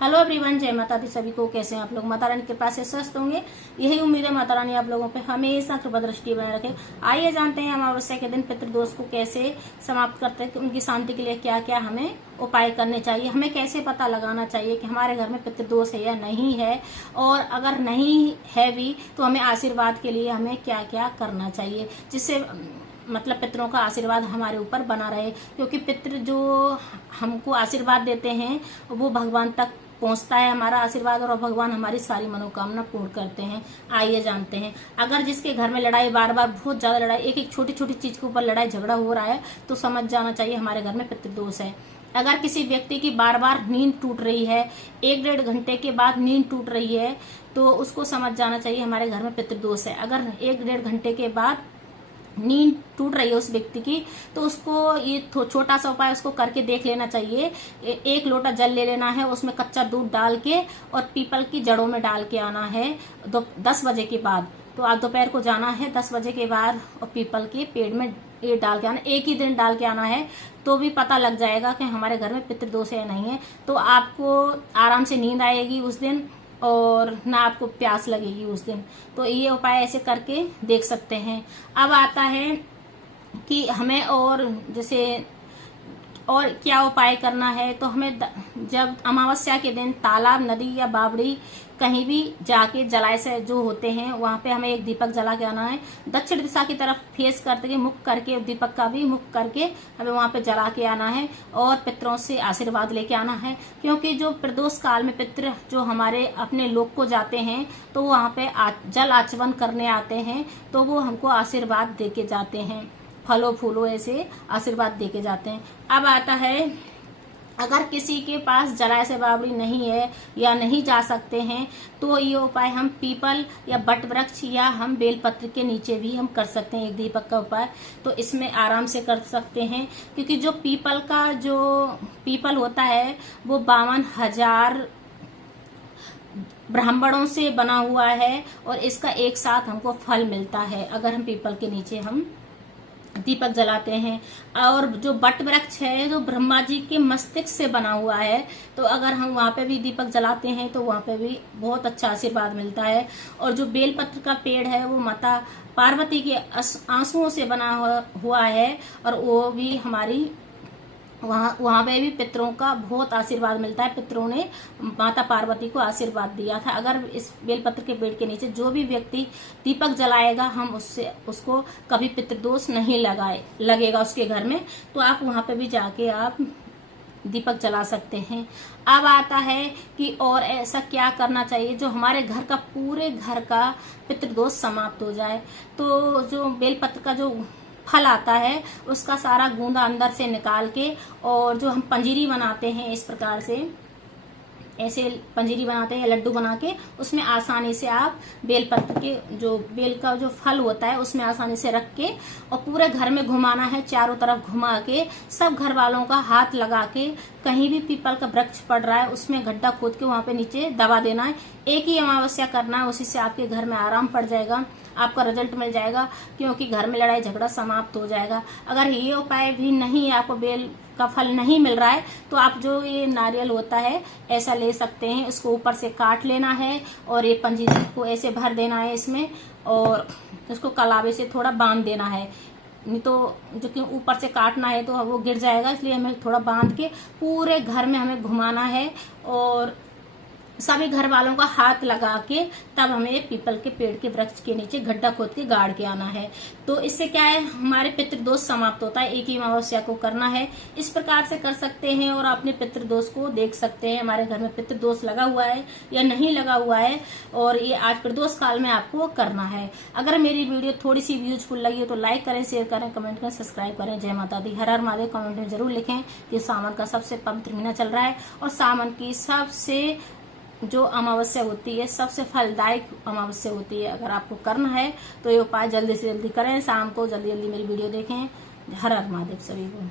Hello everyone, जय माता दी सभी को। कैसे हैं आप लोग? माता रानी की कृपा से स्वस्थ होंगे, यही उम्मीद है। माता रानी आप लोगों पे हमेशा कृपा दृष्टि बनाए रखे। आइए जानते हैं अमावस्या के दिन पितृदोष को कैसे समाप्त करते हैं, उनकी शांति के लिए क्या क्या हमें उपाय करने चाहिए, हमें कैसे पता लगाना चाहिए कि हमारे घर में पितृदोष है या नहीं है, और अगर नहीं है भी तो हमें आशीर्वाद के लिए हमें क्या क्या करना चाहिए, जिससे मतलब पितरों का आशीर्वाद हमारे ऊपर बना रहे। क्योंकि पितृ जो हमको आशीर्वाद देते हैं वो भगवान तक पहुंचता है हमारा आशीर्वाद, और भगवान हमारी सारी मनोकामना पूर्ण करते हैं। आइए जानते हैं, अगर जिसके घर में लड़ाई बार बार बहुत ज्यादा लड़ाई, एक एक छोटी छोटी चीज के ऊपर लड़ाई झगड़ा हो रहा है, तो समझ जाना चाहिए हमारे घर में पितृदोष है। अगर किसी व्यक्ति की बार बार नींद टूट रही है, 1-1.5 घंटे के बाद नींद टूट रही है, तो उसको समझ जाना चाहिए हमारे घर में पितृदोष है। अगर 1-1.5 घंटे के बाद नींद टूट रही है उस व्यक्ति की, तो उसको ये छोटा सा उपाय उसको करके देख लेना चाहिए। 1 लोटा जल ले लेना है, उसमें कच्चा दूध डाल के और पीपल की जड़ों में डाल के आना है 10 बजे के बाद। तो आप दोपहर को जाना है 10 बजे के बाद, और पीपल के पेड़ में ये डाल के आना। एक ही दिन डाल के आना है, तो भी पता लग जाएगा कि हमारे घर में पितृदोष है या नहीं है। तो आपको आराम से नींद आएगी उस दिन, और ना आपको प्यास लगेगी उस दिन। तो ये उपाय ऐसे करके देख सकते हैं। अब आता है कि हमें और जैसे और क्या उपाय करना है, तो हमें जब अमावस्या के दिन तालाब, नदी या बावड़ी कहीं भी जाके जलाशय जो होते हैं वहां पे हमें एक दीपक जला के आना है। दक्षिण दिशा की तरफ फेस करके, मुख करके, दीपक का भी मुख करके हमें वहां पे जला के आना है, और पितरों से आशीर्वाद लेके आना है। क्योंकि जो प्रदोष काल में पितृ जो हमारे अपने लोक को जाते हैं, तो वहां पे जल आचमन करने आते हैं, तो वो हमको आशीर्वाद दे के जाते हैं, फलों फूलों ऐसे आशीर्वाद दे के जाते हैं। अब आता है, अगर किसी के पास जलाशय बावड़ी नहीं है या नहीं जा सकते हैं, तो ये उपाय हम पीपल या बट वृक्ष या हम बेलपत्र के नीचे भी हम कर सकते हैं। एक दीपक का उपाय तो इसमें आराम से कर सकते हैं। क्योंकि जो पीपल होता है वो 52,000 ब्राह्मणों से बना हुआ है, और इसका एक साथ हमको फल मिलता है अगर हम पीपल के नीचे हम दीपक जलाते हैं। और जो बट वृक्ष है जो ब्रह्मा जी के मस्तिष्क से बना हुआ है, तो अगर हम वहां पे भी दीपक जलाते हैं तो वहां पे भी बहुत अच्छा आशीर्वाद मिलता है। और जो बेलपत्र का पेड़ है वो माता पार्वती के आंसुओं से बना हुआ है, और वो भी हमारी वहां पे भी पितरों का बहुत आशीर्वाद मिलता है। पितरों ने माता पार्वती को आशीर्वाद दिया था। अगर इस बेलपत्र के पेड़ के नीचे जो भी व्यक्ति दीपक जलाएगा, हम उसको कभी पितृदोष नहीं लगेगा उसके घर में। तो आप वहां पे भी जाके आप दीपक जला सकते हैं। अब आता है कि और ऐसा क्या करना चाहिए जो हमारे घर का, पूरे घर का पितृदोष समाप्त हो जाए। तो जो बेलपत्र का जो फल आता है उसका सारा गूंदा अंदर से निकाल के, और जो हम पंजीरी बनाते हैं इस प्रकार से, ऐसे पंजीरी बनाते हैं, लड्डू बना के उसमें आसानी से आप बेलपत्र के जो बेल का जो फल होता है उसमें आसानी से रख के, और पूरे घर में घुमाना है, चारों तरफ घुमा के, सब घर वालों का हाथ लगा के, कहीं भी पीपल का वृक्ष पड़ रहा है उसमें गड्ढा खोद के वहां पे नीचे दबा देना है। एक ही अमावस्या करना है, उसी से आपके घर में आराम पड़ जाएगा, आपका रिजल्ट मिल जाएगा। क्योंकि घर में लड़ाई झगड़ा समाप्त हो जाएगा। अगर ये उपाय भी नहीं, आपको बेल का फल नहीं मिल रहा है, तो आप जो ये नारियल होता है ऐसा ले सकते हैं, इसको ऊपर से काट लेना है, और ये पंजीरी को ऐसे भर देना है इसमें, और इसको कलावे से थोड़ा बांध देना है। नहीं तो जो कि ऊपर से काटना है तो वो गिर जाएगा, इसलिए हमें थोड़ा बांध के पूरे घर में हमें घुमाना है, और सभी घर वालों का हाथ लगा के तब हमें पीपल के पेड़ के वृक्ष के नीचे गड्ढा खोद के गाड़ के आना है। तो इससे क्या है, हमारे पितृदोष समाप्त होता है। एक ही अमावस्या को करना है, इस प्रकार से कर सकते हैं, और अपने पितृदोष को देख सकते हैं हमारे घर में पितृदोष लगा हुआ है या नहीं लगा हुआ है, और ये आज प्रदोष काल में आपको करना है। अगर मेरी वीडियो थोड़ी सी यूजफुल लगी हो तो लाइक करें, शेयर करें, कमेंट करें, सब्सक्राइब करें। जय माता दी। हर हर महादेव कमेंट में जरूर लिखें कि सावन का सबसे पवित्र महीना चल रहा है, और सावन की सबसे जो अमावस्या होती है सबसे फलदायक अमावस्या होती है। अगर आपको करना है तो ये उपाय जल्दी से जल्दी करें, शाम को जल्दी जल्दी मेरी वीडियो देखें। हर हर महादेव सभी को।